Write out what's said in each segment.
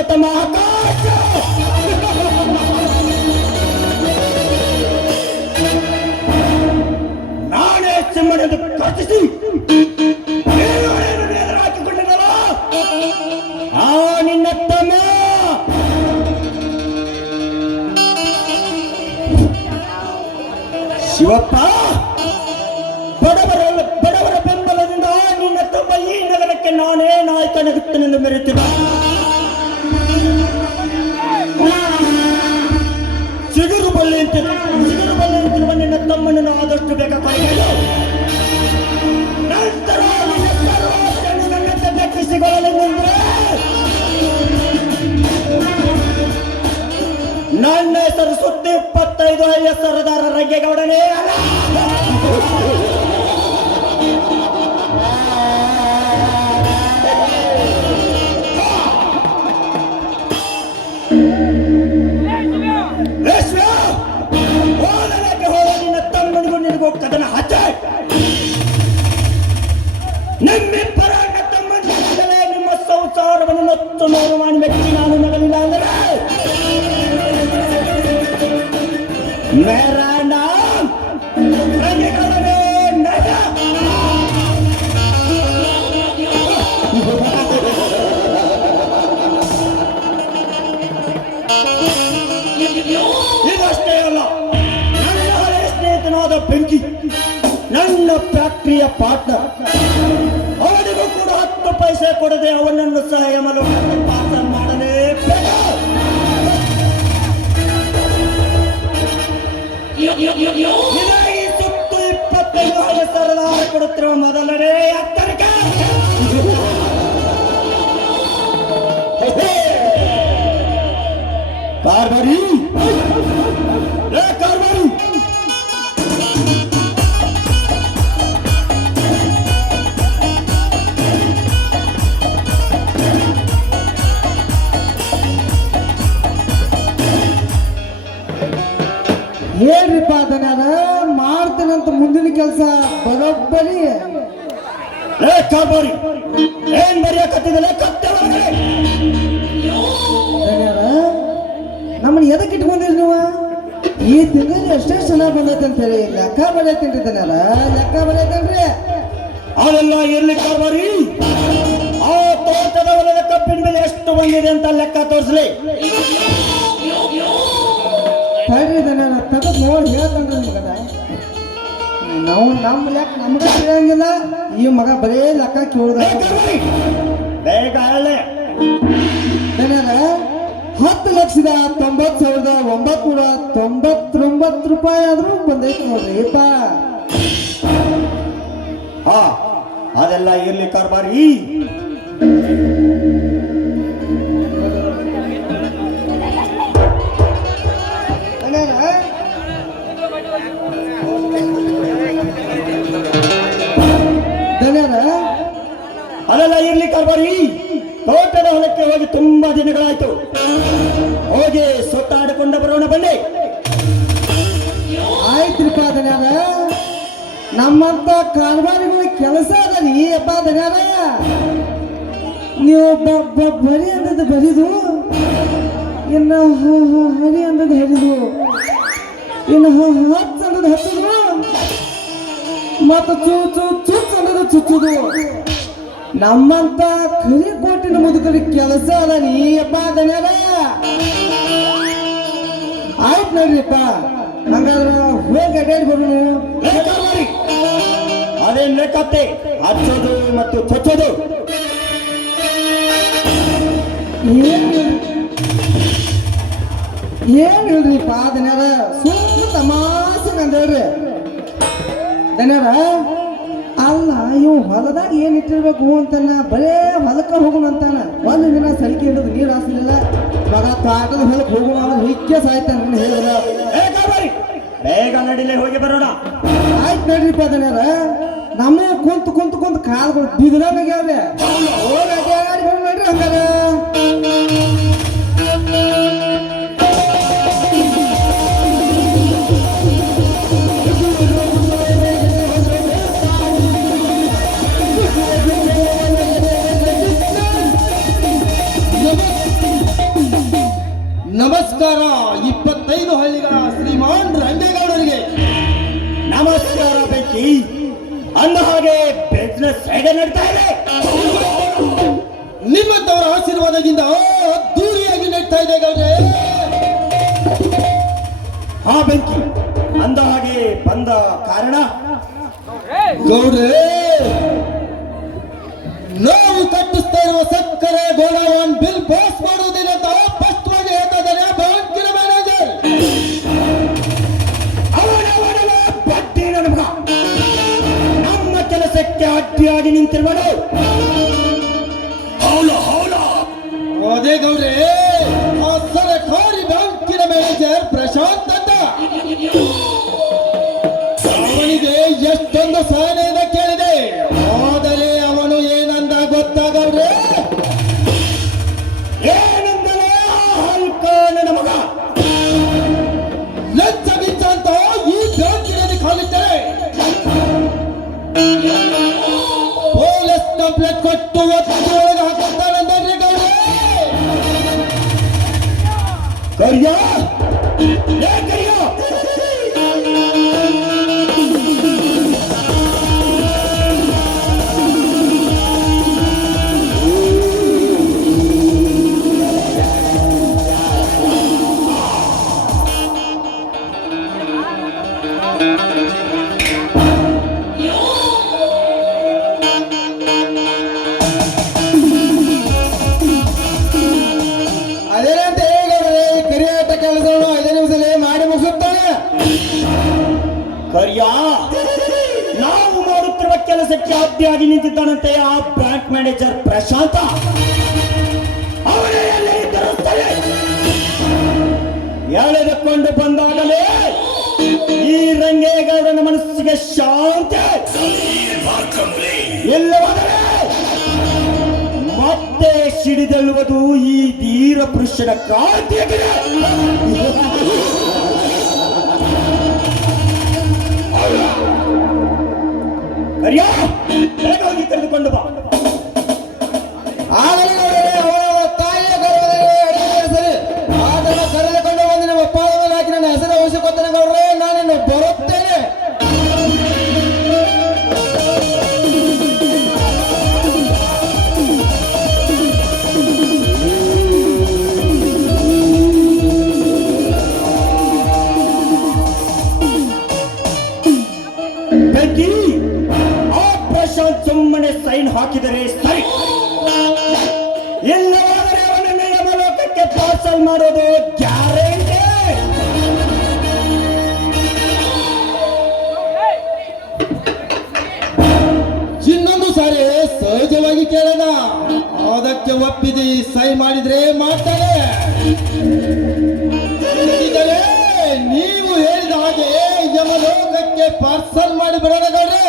ಬಂದೆ ತಮ್ಮ ಆಕಾಶ. ನಾನೇ ಸಿಂಹನೆಂದು ಕರ್ತಿಸಿ ಹಾಕಿಕೊಂಡಿದ್ದಲ್ಲ ಆ ನಿನ್ನ ತಮ್ಮ ಶಿವಪ್ಪ. ಬಡವರ ಬೆಂಬಲದಿಂದ ನಿನ್ನ ತಮ್ಮ ಈ ನಗರಕ್ಕೆ ನಾನೇ ನಾಯಕನಾಗುತ್ತೇನೆಂದು ಮೆರೆಯುತ್ತಿದ್ದ. ಚಿಗುರು ಬಳ್ಳಿಯಂತಿರುವ ನಿನ್ನ ತಮ್ಮನನ್ನು ಆದಷ್ಟು ಬೇಗ ಕೈಗೊಳ್ಳು. ನಂತರ ನನ್ನಂತೆ ದಕ್ಕಿಸಿಕೊಳ್ಳಲೆಂದರೆ ನನ್ನ ಹೆಸರು ಸುತ್ತಿ 25 ಸರ್ದಾರ ರಂಗೇಗೌಡನೇ ಅಲ್ಲ. ನಿನಗೂ ಕದನ ಹಚ್ಚ. ನಿಮ್ಮಿಬ್ಬರ ತಮ್ಮಂದಿರೇ ನಿಮ್ಮ ಸಂಸಾರವನ್ನು ನೊತ್ತು ನೋಡು ಮಾಡಿ ಮೆಚ್ಚಿ ನಾನು ನಗಲಿಲ್ಲ ಅಂದರೆ ಮೇರಾ ನಾಮ್ ರಂಗೇಗೌಡನೇ ನಗ. ಇದಷ್ಟೇ ಅಲ್ಲ, ಬೆಂಕಿ ನನ್ನ ಫ್ಯಾಕ್ಟರಿಯ ಪಾರ್ಟ್ನರ್, ಅವನಿಗೂ ಕೂಡ 10 ಪೈಸೆ ಕೊಡದೆ ಅವನನ್ನು ಸಹ ಯಮಲೋಕಕ್ಕೆ ಪಾಸ ಮಾಡಲೇಬೇಕು. ಈ ಸುತ್ತು 25 ಸರ್ದಾರ ಕೊಡುತ್ತಿರುವ ಮೊದಲನೇ ಎತ್ತರಿಕೆ. ಕಾರ್ಬಾರಿ ಕಾರ್ಬಾರಿ ಹೇಳ್ರಿಪ್ಪ ಅದನ್ನ ಮಾಡ್ತೇನಂತ ಮುಂದಿನ ಕೆಲಸ ಬರೋಬ್ಬರಿ. ಕಾರ್ಬಾರಿ ಏನ್ ಬರೆಯಕತ್ತಿದಲ್ಲ ಕತ್ತೆ ಒಳಗಡೆ ನಮ್ಮನ್ನ ಎದಕ್ಕೆ ಇಟ್ಕೊಂಡಿರಿ ನೀವು? ಈ ತಿಂಗಳು ಎಷ್ಟೇ ಚೆನ್ನಾಗಿ ಬಂದೈತೆ ಅಂತ ಹೇಳಿ ಲೆಕ್ಕ ಬರೆಯತ್ತೇನ್ರಿ ದನ್ಯಾರ, ಲೆಕ್ಕ ಬರೆಯತ್ತೇನ್ರಿ. ಅವೆಲ್ಲ ಇರ್ಲಿ ಕಾರ್ಬಾರಿ, ಆ ತೋಟದ ಹೊಲದ ಕಬ್ಬಿನ ಮೇಲೆ ಎಷ್ಟು ಬಂದಿದೆ ಅಂತ ಲೆಕ್ಕ ತೋರಿಸ್ಲಿ. ತಡ್ರಿ ದನ್ಯಾರ ತೆಗೆದು ನೋಡಿ ಹೇಳ್ತಾನ್ರಿ ನಿಮ್ಗದ. ನಾವು ನಮ್ಮ ಲೆಕ್ಕ ನಮ್ಗ ತಿಳಿಯಂಗಿಲ್ಲ, ಈ ಮಗ ಬರೇ ಲೆಕ್ಕ ಕೇಳುದ. ಬೇಗ ಹೇಳಿ ದನ್ಯಾರ 10,90,999 ರೂಪಾಯಿ ಆದ್ರೂ ಬಂದೈತಿ ನೋಡ್ರಿ. ಹಾ ಅದೆಲ್ಲ ಇರ್ಲಿ ಕಾರ್ಬಾರಿ. ಅದೆಲ್ಲ ಇರ್ಲಿ ಕಾರ್ಬಾರಿ, ತೋಟದ ಹೊಲಕ್ಕೆ ಹೋಗಿ ತುಂಬಾ ದಿನಗಳಾಯ್ತು. ಹೋಗಿ ಸುತ್ತಾಡಿಕೊಂಡ ಬರೋಣ ಬನ್ನಿ. ಆಯ್ತ್ರಿಪ್ಪ ದನ್ಯಾರ, ನಮ್ಮಂತ ಕಾರ್ಬಾರಿಗಳ ಕೆಲಸ ಅದರಿ ಅಪ್ಪ ದನ್ಯಾರ. ನೀವು ಬರಿ ಅಂದದ್ದು ಬರಿದು, ಇನ್ನು ಹರಿ ಅಂದದ್ದು ಹರಿದು, ಇನ್ನು ಹಚ್ಚ ಅಂದದ್ದು ಹಚ್ಚದು, ಮತ್ತು ಚುಚ್ಚ ಅಂದದ್ದು ಚುಚ್ಚುದು. ನಮ್ಮಂತ ಕರಿ ಕೋಟಿನ ಮುದುಕರಿ ಕೆಲಸ ಅದ ನೀಪ್ಪ ದನ್ಯಾರ. ಆಯ್ತು ನೋಡ್ರಿಪ್ಪ, ಹಂಗಾದ್ರೆ ಹೋಗಿ ಅಡ್ಡಾಡಿ ಬರೋಣ. ಅದೇನ್ ಲೆಕ್ಕತ್ತೆ ಹಚ್ಚೋದು ಮತ್ತು ಚೊಚ್ಚೋದು. ಏನ್ ಹೇಳ್ರಿಪ್ಪ ದನ್ಯಾರ, ಸುಮ್ಮನೆ ತಮಾಷೆ ಅಂದೇಳ್ರಿ ದನ್ಯಾರ. ಅಲ್ಲ ಇವ್ ಹೊಲದಾಗ ಏನ್ ಇಟ್ಟಿರ್ಬೇಕು ಅಂತಾನ, ಬರೇ ಹೊಲಕ್ಕ ಹೋಗೋಣ ಅಂತಾನ. ಒಂದು ದಿನ ಸಲಿಕೆ ಹಿಡಿದು ನೀರು ಹಾಸಲಿಲ್ಲ, ಮಗ ತೋಟದ ಹೊಲಕ್ಕೆ ಹೋಗೋಣ ಅಂದ್ರೆ ಹಿಕ್ಕೆ ಸಾಯ್ತಾನ ಹೇಳಿದ್ರ. ಬೇಗ ನಡಿಲೆ ಹೋಗಿ ಬರೋಣ. ಆಯ್ತು ನೋಡ್ರಿಪ್ಪ ಅದನ್ಯಾರ, ನಮ್ಮ ಕುಂತು ಕಾಲ್ಗಳು ಬಿದ್ರಾಗ್ಯಾವ್ರಿ. ಹೋಗಿ ಅಡ್ಡಾಡಿ ಬಂದ್ ನೋಡ್ರಿ ಹಂಗಾರ. ನಮಸ್ಕಾರ 25 ಹಳ್ಳಿಗಳ ಶ್ರೀಮಾನ್ ರಂಗೇಗೌಡರಿಗೆ. ನಮಸ್ಕಾರ ಬೆಂಕಿ. ಅಂದ ಹಾಗೆ ಬಿಸ್ನೆಸ್ ಹೇಗೆ ನಡೀತಾ ಇದೆ? ನಿಮ್ಮಂತವರ ಆಶೀರ್ವಾದದಿಂದ ಅದ್ದೂರಿಯಾಗಿ ನಡೀತಾ ಇದೆ ಗೌಡ್ರೆ. ಹಾ ಬೆಂಕಿ, ಅಂದ ಹಾಗೆ ಬಂದ ಕಾರಣ? ಗೌಡ್ರೆ, ನಾವು ಕಟ್ಟಿಸ್ತಾ ಇರುವ ಸಕ್ಕರೆ ಗೋಡೌನ್ ಬಿಲ್ ಪಾಸ್ ಮಾಡುವುದಿಲ್ಲ ಅಂತ ಸ್ಪಷ್ಟವಾಗಿ ಹೇಳ್ತಾ ಇದ್ದಾರೆ ಬ್ಯಾಂಕಿನ ಮ್ಯಾನೇಜರ್. ಅವನವನ ಬಡ್ಡಿ ನನ್ನ ಮಗ ನಮ್ಮ ಕೆಲಸಕ್ಕೆ ಅಡ್ಡಿಯಾಗಿ ನಿಂತಿರುವನು. ಅದೇ ಗೌಡ್ರೆ, ಆ ಸರ್ಕಾರಿ ಬ್ಯಾಂಕಿನ ಮ್ಯಾನೇಜರ್ ಪ್ರಶಾಂತ್ ಅಂತ. ಅವನಿಗೆ ಎಷ್ಟೊಂದು ಸಹನೆಯಿಂದ ಕೇಳಿದೆ, ಆದರೆ ಅವನು ಏನಂದ ಗೊತ್ತಾ ಗೌಡ್ರೆ? ಏನಂದಲೇ ಹಲ್ಕ ನನ್ನ ಮಗ? ಲಂಚ ಗಿಂಚ ಅಂತ ಈ ಬ್ಯಾಂಕಿನಲ್ಲಿ ಕಾಲಿಟ್ಟರೆ ಪೊಲೀಸ್ ಕಂಪ್ಲೇಂಟ್ ಕೊಟ್ಟು ಒತ್ತಿ ಒಳಗೆ ಹಾಕುತ್ತಾನಂದ್ರೆ ಗೌಡ್ರೆ. ಕರಿಯ ಏ ಕರಿಯ, ಅದೇನಂತ ಹೇಗೌಡ್ರೆ, ಕರಿಯಾಟ ಕೆಲಸವನ್ನು 5 ನಿಮಿಷದಲ್ಲಿ ಮಾಡಿ ಮುಗಿಸುತ್ತಾನೆ. ಕರಿಯ ನಾವು ಮಾಡುತ್ತಿರುವ ಕೆಲಸಕ್ಕೆ ಅಡ್ಡಿಯಾಗಿ ನಿಂತಿದ್ದಾನಂತೆ ಆ ಬ್ಯಾಂಕ್ ಮ್ಯಾನೇಜರ್ ಪ್ರಶಾಂತ. ಅವನೇ ಎಲ್ಲೇ ಇದ್ದರೂ ಸರಿ, ಎಳೆದುಕೊಂಡು ಬಂದಾಗಲೇ ಈ ರಂಗೇಗೌಡನ ಮನಸ್ಸಿಗೆ ಶಾಂತಿ. ಇಲ್ಲವಾದರೆ ಮತ್ತೆ ಸಿಡಿದೆಳುವುದು ಈ ಧೀರ ಪುರುಷನ ಕಾಂತಿಯಾಗಿದೆ. ಕರಿಯ ಬೇಗ ಹೋಗಿ ಕರೆದುಕೊಂಡು ಬಾ. ಆಗಲೇ ಗೌಡ್ರೆ, ಅವರ ತಾಯಿಯ ಗರ್ಭದಲ್ಲಿ ಅಡಿಗೆ ಸರಿ ಅದನ್ನು ಕರೆದುಕೊಂಡು ಬಂದು ನಿಮ್ಮ ಪಾದ ಮೇಲೆ ಹಾಕಿ ನನ್ನ ಹೆಸರು ವಹಿಸಿಕೊಳ್ತೇನೆ ಗೌಡ್ರೆ. ನಾನಿನ್ನು ಬರುತ್ತೇನೆ. ಬೆಂಕಿ, ಆ ಪ್ರಶಾಂತ್ ಸುಮ್ಮನೆ ಸೈನ್ ಹಾಕಿದರೆ ಸರಿ, ಇಲ್ಲವಾದರೆ ಅವನನ್ನು ಯಮಲೋಕಕ್ಕೆ ಪಾರ್ಸಲ್ ಮಾಡೋದು ಗ್ಯಾರಂಟಿ. ಇನ್ನೊಂದು ಸಾರಿ ಸಹಜವಾಗಿ ಕೇಳೋಣ, ಅದಕ್ಕೆ ಒಪ್ಪಿದಿ ಸೈ ಮಾಡಿದ್ರೆ ಮಾಡ್ತಾರೆ. ಇಲ್ಲದಿದ್ದರೆ ನೀವು ಹೇಳಿದ ಹಾಗೆ ಯಮಲೋಕಕ್ಕೆ ಪಾರ್ಸಲ್ ಮಾಡಿ ಬಿಡೋಣ ಗೌಡ್ರೆ.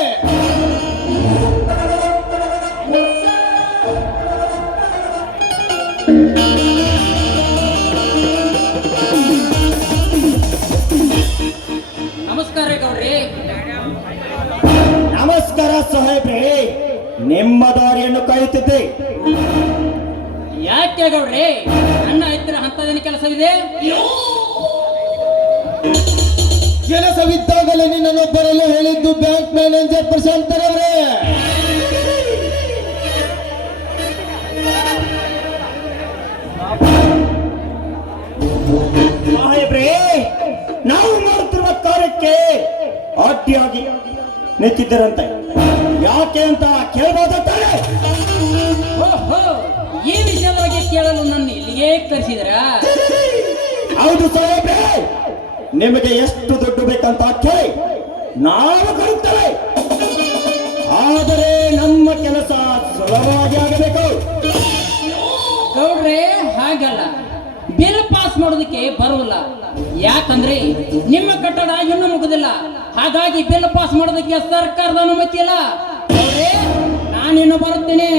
ನಮಸ್ಕಾರ ಗೌಡ್ರಿ. ನಮಸ್ಕಾರ ಸಾಹೇಬ್ರೆ, ನಿಮ್ಮ ದಾರಿಯನ್ನು ಕಾಯುತ್ತಿದ್ದೆ. ಯಾಕೆ ಗೌಡ್ರಿ, ನನ್ನ ಹತ್ತಿರ ಹಂತದೇನು ಕೆಲಸವಿದೆ? ಕೆಲಸವಿದ್ದಾಗಲೇ ನಿನ್ನನ್ನು ಬರಲು ಹೇಳಿದ್ದು ಬ್ಯಾಂಕ್ ಮ್ಯಾನೇಜರ್ ಪ್ರಶಾಂತರವರೇ. ಸಾಹೇಬ್ರೆ, ನಾವು ಮಾಡುತ್ತಿರುವ ಕಾರ್ಯಕ್ಕೆ ಅಡ್ಡಿಯಾಗಿ ನಿಂತಿದ್ದರಂತೆ. ಯಾಕೆ ಅಂತ ಕೇಳಬಹುದ ತಾನೆ? ಓಹೋ, ಈ ವಿಷಯವಾಗಿ ಕೇಳಲು ನನ್ನ ಇಲ್ಲಿಗೆ ಕರೆಸಿದ್ರ? ಹೌದು ಸಾಹೇಬ್ರೆ, ನಿಮಗೆ ಎಷ್ಟು ದುಡ್ಡು ಬೇಕಂತ ಕೇಳಿ ನಾವು ಕೊಡುತ್ತೇವೆ. ಆದರೆ ನಮ್ಮ ಕೆಲಸ ಸುಲಭವಾಗಿ ಆಗಬೇಕು. ಗೌಡ್ರೆ, ಹಾಗಲ್ಲ, ಬಿಲ್ ಪಾಸ್ ಮಾಡೋದಕ್ಕೆ ಬರೋಲ್ಲ. ಯಾಕಂದ್ರೆ ನಿಮ್ಮ ಕಟ್ಟಡ ಇನ್ನೂ ಮುಗುದಿಲ್ಲ. ಹಾಗಾಗಿ ಬಿಲ್ ಪಾಸ್ ಮಾಡೋದಕ್ಕೆ ಸರ್ಕಾರದ ಅನುಮತಿ ಇಲ್ಲ. ಗೌಡ್ರೆ, ನಾನಿನ್ನು ಬರುತ್ತೇನೆ.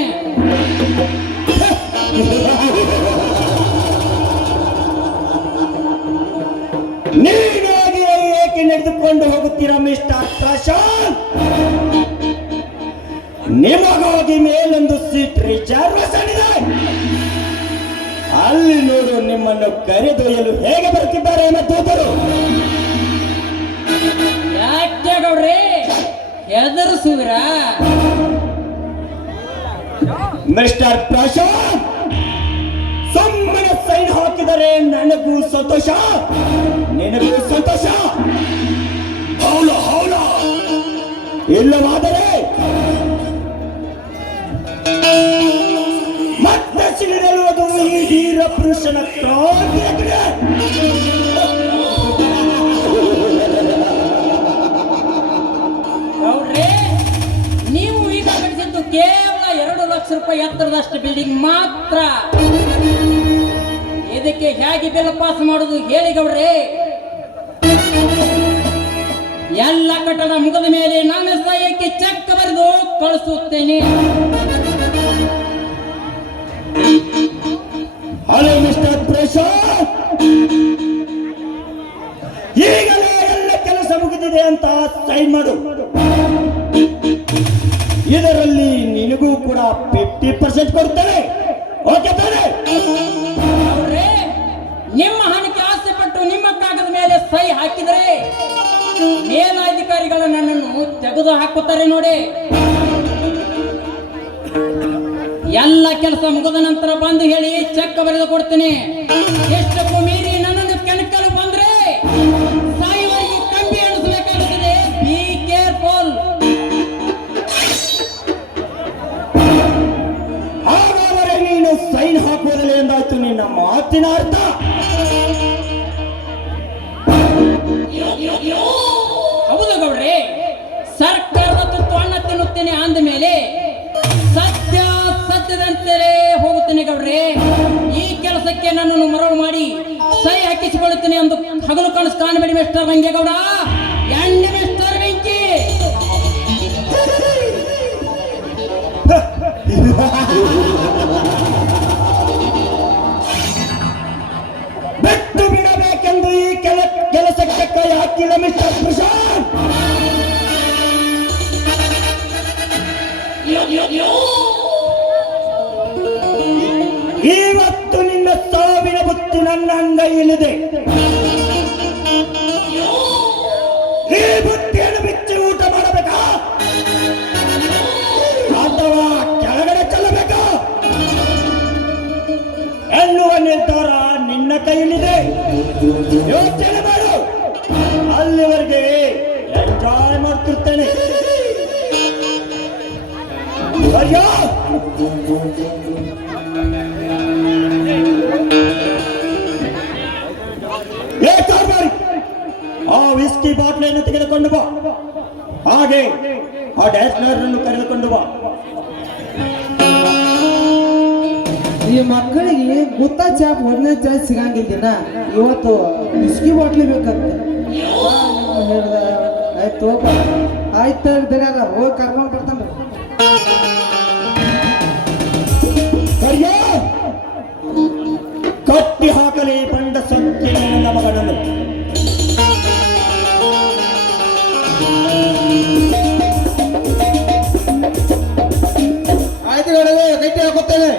ನೀನಾಗಿ ಏಕೆ ನಡೆದುಕೊಂಡು ಹೋಗುತ್ತೀರಾ ಮಿಸ್ಟರ್ ಪ್ರಶಾಂತ್? ನಿಮಗಾಗಿ ಮೇಲೊಂದು ಸೀಟ್ ರಿಸರ್ವೇಶನ್ ಇದೆ, ಅಲ್ಲಿ ನೋಡು ನಿಮ್ಮನ್ನು ಕರೆದೊಯ್ಯಲು ಹೇಗೆ ಬರುತ್ತಿದ್ದಾರೆ ಎಂಬ ದೂತರು? ಯಾಕೆ ಗೌಡ್ರಿ ಹೆದರ್ಸುವಿರ? ಮಿಸ್ಟರ್ ಪ್ರಶಾಂತ್, ಸುಮ್ಮನೆ ಸೈನ್ ಹಾಕಿದರೆ ನನಗೂ ಸಂತೋಷ, ನಿನಗೂ ಸಂತೋಷ. ಹೌಲ ಹೌಲ, ಇಲ್ಲವಾದರೆ ಮತ್ತೆ ಸಿಡಿದೆಲ್ಲುವುದು ಈ ವೀರ ಪುರುಷನ ಕ್ರಾಂತಿಯಾಗಿದೆ. ಗೌಡ್ರಿ, ನೀವು ಈಗ ಕಟ್ಟಿಸಿದ್ದು ಕೇವಲ 2 ಲಕ್ಷ ರೂಪಾಯಿ ಎತ್ತರದಷ್ಟು ಬಿಲ್ಡಿಂಗ್ ಮಾತ್ರ. ಇದಕ್ಕೆ ಹೇಗೆ ಬಿಲ್ ಪಾಸ್ ಮಾಡುದು ಹೇಳಿ ಗೌಡ್ರಿ? ಎಲ್ಲ ಕಟ್ಟಡ ಮುಗಿದ ಮೇಲೆ ನನ್ನ ಸಹಾಯಕ್ಕೆ ಚೆಕ್ ಬರೆದು ಕಳಿಸುತ್ತೇನೆ. ಹಲೋ ಮಿಸ್ಟರ್ ಪ್ರಶಾಂತ್, ಈಗಲೇ ಎಲ್ಲ ಕೆಲಸ ಮುಗಿದಿದೆ ಅಂತ ಸೈನ್ ಮಾಡು. ಇದರಲ್ಲಿ ನಿನಗೂ ಕೂಡ 50% ಕೊಡ್ತೇನೆ. ಓಕೆ ತಾನೆ? ಗೌಡ್ರಿ, ನಿಮ್ಮ ಹಣಕ್ಕೆ ಆಸೆ ಪಟ್ಟು ನಿಮ್ಮ ಕಾಗದ ಮೇಲೆ ಸಹಿ ಹಾಕಿದರೆ ಮೇಲಾಧಿಕಾರಿಗಳು ನನ್ನನ್ನು ತೆಗೆದು ಹಾಕುತ್ತಾರೆ ನೋಡಿ. ಎಲ್ಲ ಕೆಲಸ ಮುಗಿದ ನಂತರ ಬಂದು ಹೇಳಿ ಚೆಕ್ ಬರೆದು ಕೊಡ್ತೀನಿ. ಎಷ್ಟಕ್ಕೂ ಮೀರಿ ನನ್ನನ್ನು ಕೆಣಕಲು ಬಂದ್ರೆ ಸಾಯುವವರೆಗೂ ಕಂಬಿ ಎಣಿಸಬೇಕಾಗುತ್ತದೆ. Be careful. ಹಾಗಾದರೆ ನೀನು ಸೈನ್ ಹಾಕುವುದಿಲ್ಲ ಎಂದಾಯ್ತು ನಿನ್ನ ಮಾತಿನ ಅರ್ಥ. ಹೌದು ಗೌಡ್ರಿ, ಸರ್ಕಾರದ ತುತ್ತು ಹಣ ತಿನ್ನುತ್ತೇನೆ ಅಂದ ಮೇಲೆ ಸತ್ಯ ಸತ್ಯದಂತೆ ಹೋಗುತ್ತೇನೆ ಗೌಡ್ರಿ. ಈ ಕೆಲಸಕ್ಕೆ ನನ್ನನ್ನು ಮರಳು ಮಾಡಿ ಸಹಿ ಹಾಕಿಸಿಕೊಳ್ಳುತ್ತೇನೆ ಎಂದು ಹಗಲು ಕನಸು ಕಾಣಬೇಡಿ ಮಿಸ್ಟರ್ ರಂಗೇಗೌಡ. ಎಣ್ಣೆ ಮಿಸ್ಟರ್ ವೆಂಕಿ. ಬಿಟ್ಟು ಬಿಡಬೇಕೆಂದು ಈ ಕೆಲಸಕ್ಕೆ ಕೈ ಹಾಕಿಲ್ಲ ಮಿಸ್ಟರ್ ಪ್ರಶಾಂತ್. ಇವತ್ತು ನಿನ್ನ ಸಾವಿನ ಬುತ್ತಿ ನನ್ನ ಅಂಗೈಯಲ್ಲಿದೆ. ಈ ಬುತ್ತಿಯನ್ನು ಬಿಚ್ಚಿ ಊಟ ಮಾಡಬೇಕಾ ಅಥವಾ ಕೆಳಗಡೆ ಚೆಲ್ಲಬೇಕಾ ಎನ್ನುವ ನಿರ್ಧಾರ ನಿನ್ನ ಕೈಯಲ್ಲಿದೆ. ಯೋಚನೆ ಮಾಡು. ಅಲ್ಲಿವರೆಗೆ ಎಂಜಾಯ್ ಮಾಡ್ತಿರ್ತೇನೆ. ಅಯ್ಯೋ, ಏ ಕಾರ್ಬಾರಿ, ಆ ವಿಸ್ಕಿ ಬಾಟ್ಲಿಯನ್ನು ತೆಗೆದುಕೊಂಡು ಬಾ. ಹಾಗೆ ಆ ಡ್ಯಾನ್ಸ್ನರ್ ಅನ್ನು ಕರೆದುಕೊಂಡು ಬಾ. ಈ ಮಕ್ಕಳಿಗೆ ಗುತ್ತ ಚಾಪ್ 1ನೇ ಚಾಯ್ಸ್ ಸಿಗಂಗಿಲ್ಲ. ಇವತ್ತು ವಿಸ್ಕಿ ಬಾಟ್ಲಿ ಬೇಕಂತೆ ಹೇಳ್ದ. ಆಯ್ತು ಆಯ್ತು ದಿನಾರ ಹೋಗಿ ಕರ್ಕೊಂಡು ಬರ್ತಾನ. ಕರಿಯೋ, ಕಟ್ಟಿ ಹಾಕಲಿ ಬಂಡ ಸೊಕ್ಕೆ ನನ್ನ ಮಗನನ್ನು. ಆಯ್ತು ಗೌಡರೇ, ಗಟ್ಟಿ ಹಾಕುತ್ತೇನೆ.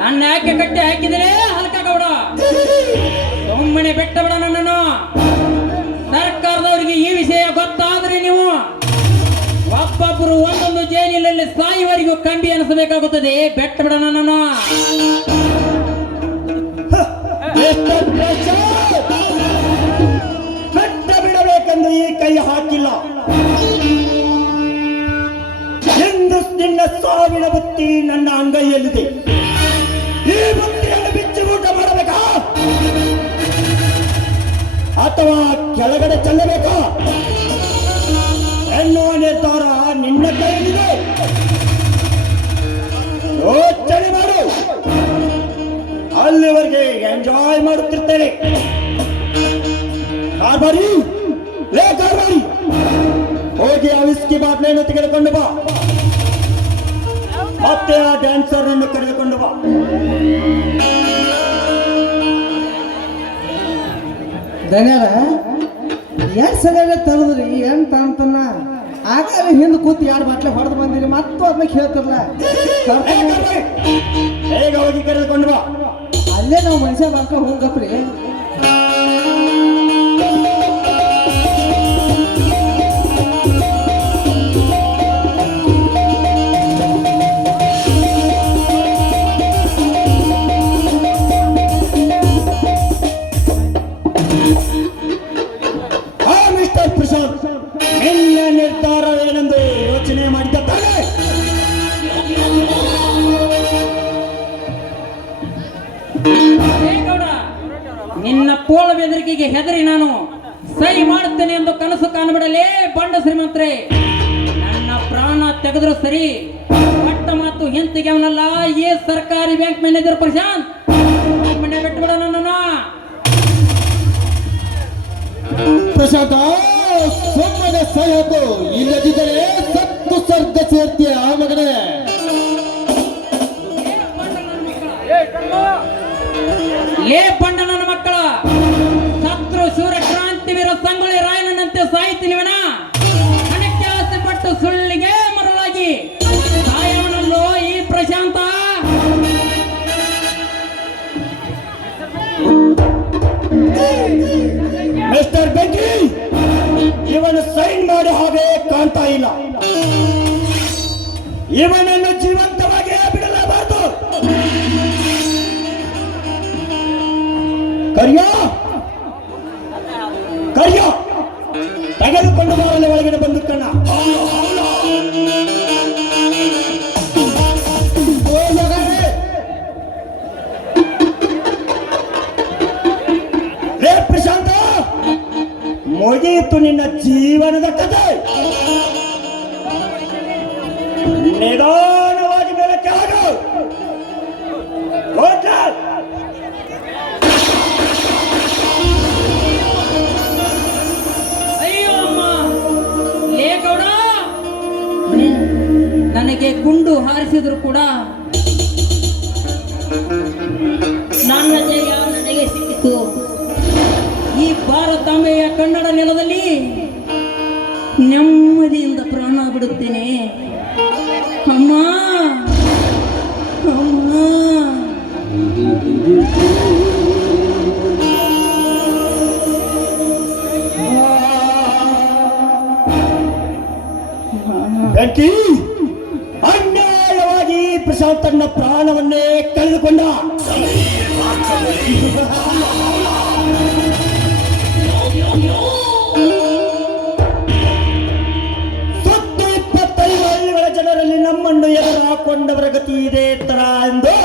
ನನ್ನ ಯಾಕೆ ಕಟ್ಟಿ ಹಾಕಿದರೆ ಹಲ್ಕ ಗೌಡ? ಸುಮ್ಮನೆ ಬೆಟ್ಟ ಬಿಡ ನನ್ನನ್ನು. ಸರ್ಕಾರದವರಿಗೆ ಈ ವಿಷಯ ಗೊತ್ತಾದ್ರೆ ನೀವು ಒಬ್ಬೊಬ್ಬರು ಒಂದೊಂದು ಜೈಲಿನಲ್ಲಿ ಸಾಯುವವರೆಗೂ ಕಂಬಿ ಎನಿಸಬೇಕಾಗುತ್ತದೆ. ಬೆಟ್ಟ ಬಿಡ ನನ್ನನ್ನು. ಬೆಟ್ಟ ಬಿಡಬೇಕೆಂದು ಈ ಕೈ ಹಾಕಿಲ್ಲ. ಎಂದು ನಿನ್ನ ಸಾವಿನ ಬುತ್ತಿ ನನ್ನ ಅಂಗೈಯಲ್ಲಿದೆ. ಈ ಬುತ್ತಿಯನ್ನು ಬಿಚ್ಚಿ ಊಟ ಮಾಡಬೇಕಾ ಅಥವಾ ಕೆಳಗಡೆ ಚೆಲ್ಲಬೇಕಾ ಎನ್ನುವ ನಿರ್ಧಾರ ನಿನ್ನ ಕೈಯಲ್ಲಿದೆ. ಯೋಚನೆ ಮಾಡು. ಅಲ್ಲಿವರೆಗೆ ಎಂಜಾಯ್ ಮಾಡುತ್ತಿರ್ತೇನೆ. ಕಾರ್ಬಾರಿ, ಲೇ ಕಾರ್ಬಾರಿ, ಹೋಗಿ ಆ ವಿಸ್ಕಿ ಬಾಟ್ಲಿಯನ್ನು ತೆಗೆದುಕೊಂಡು ಬಾ, ಮತ್ತೆ ಆ ಡ್ಯಾನ್ಸರ್ ಅನ್ನು ಕರೆದುಕೊಂಡು ಬಾ. ದಣ್ಯರ ಎಷ್ಟು ಸಲ ತರದ್ರಿ ಎಂತ ಅಂತನ ಆಗ ಹಿಂದೆ ಕೂತಿ 2 ಬಾಟ್ಲೆ ಹೊಡೆದು ಬಂದಿರಿ ಮತ್ತು ಅದನ್ನ ಕೇಳ್ತಿರ್ಲ ಬೇಗ ಹೋಗಿ ಕರೆದುಕೊಂಡು ಬಾ. ಅಲ್ಲೇ ನಾವು ಮನುಷ್ಯ ಬರ್ಕ ಹೋಗಪ್ರಿ. ಮಿಸ್ಟರ್ ಪ್ರಶಾಂತ್, ನಿನ್ನ ನಿರ್ಧಾರ ಏನೆಂದು ಯೋಚನೆ ಮಾಡಿದ್ದಾನೆ. ಗೌಡ, ನಿನ್ನ ಪೋಳ ಬೆದರಿಕೆಗೆ ಹೆದರಿ ನಾನು ಸಹಿ ಮಾಡುತ್ತೇನೆ ಎಂದು ಕನಸು ಕಾಣಬಿಡಲೇ ಬಂಡ ಶ್ರೀಮಂತ್ರೆ. ನನ್ನ ಪ್ರಾಣ ತೆಗೆದ್ರು ಸರಿ, ಪಟ್ಟ ಮಾತು ಹಿಂತಿಗೆ ಅವನಲ್ಲ ಈ ಸರ್ಕಾರಿ ಬ್ಯಾಂಕ್ ಮ್ಯಾನೇಜರ್ ಪ್ರಶಾಂತ್. ಮನೆ ಬಿಟ್ಟುಬಿಡ ನನ್ನ. ಪ್ರಶಾಂತ, ಸುಮ್ಮನೆ ಸಹ್ಯತು, ಇಲ್ಲದಿದ್ದರೆ ಸತ್ತು ಸ್ವರ್ಗ ಸೇರ್ತೀಯ ಆ ಮಗನೇ. ಲೇ ಬಂಡ ನನ್ನ ಮಕ್ಕಳ, ಶತ್ರು ಸೂರ್ಯ ಕ್ರಾಂತಿ ವೀರ ಸಂಗೊಳ್ಳಿ ರಾಯಣ್ಣನಂತೆ ಸಾಯ್ತೀನಿವನ. ಹಣಕ್ಕೆ ಆಸೆ ಪಟ್ಟು ಸುಳ್ಳಿಗೆ ಮರಳಾಗಿ ಸಾಯವನಲ್ಲೋ ಈ ಪ್ರಶಾಂತ. ಮಿಸ್ಟರ್ ಬೆಂಕಿ, ಇವನು ಸೈನ್ ಮಾಡಿ ಹಾಗೆ ಕಾಣ್ತಾ ಇಲ್ಲ. ಇವನನ್ನು ಜೀವಂತವಾಗಿ ಬಿಡಲೇಬಾರದು. ಕರಿಯ ಕರಿಯ, ತೆಗೆದುಕೊಂಡು ಮಾರಲೆ ಒಳಗಿನ ಬಂದು ಕಣ್ಣ. ರೇ ಪ್ರಶಾಂತ, ಮುಗಿಯಿತು ನಿನ್ನ ಜೀವನದ ಕಥೆ. ನಿಧಾನವಾಗಿ ಮೇಲೆ ಕೆಳಗೆ ಅಯ್ಯೋ ಅಮ್ಮ. ಲೇ ಗೌಡ, ನನಗೆ ಗುಂಡು ಹಾರಿಸಿದ್ರು ಕೂಡ ನನ್ನ ಜಯ ನನಗೆ ಸಿಕ್ಕಿತು. ಈ ಭಾರತಾಂಬೆಯ ಕನ್ನಡ ನೆಲದಲ್ಲಿ ನೆಮ್ಮದಿಯಿಂದ ಪ್ರಾಣ ಬಿಡುತ್ತೇನೆ ಅಮ್ಮ. ಅಮ್ಮ, ಬೆಂಕಿ ಅನ್ಯಾಯವಾಗಿ ಪ್ರಶಾಂತನ ಪ್ರಾಣವನ್ನೇ ಕಳೆದುಕೊಂಡ. ಸುತ್ತ 25 ಹಳ್ಳಿಗಳ ಜನರಲ್ಲಿ ನಮ್ಮನ್ನು ಎದುರು ಹಾಕೊಂಡವರ ಗತಿ ಇದೇ ತರ ಎಂದು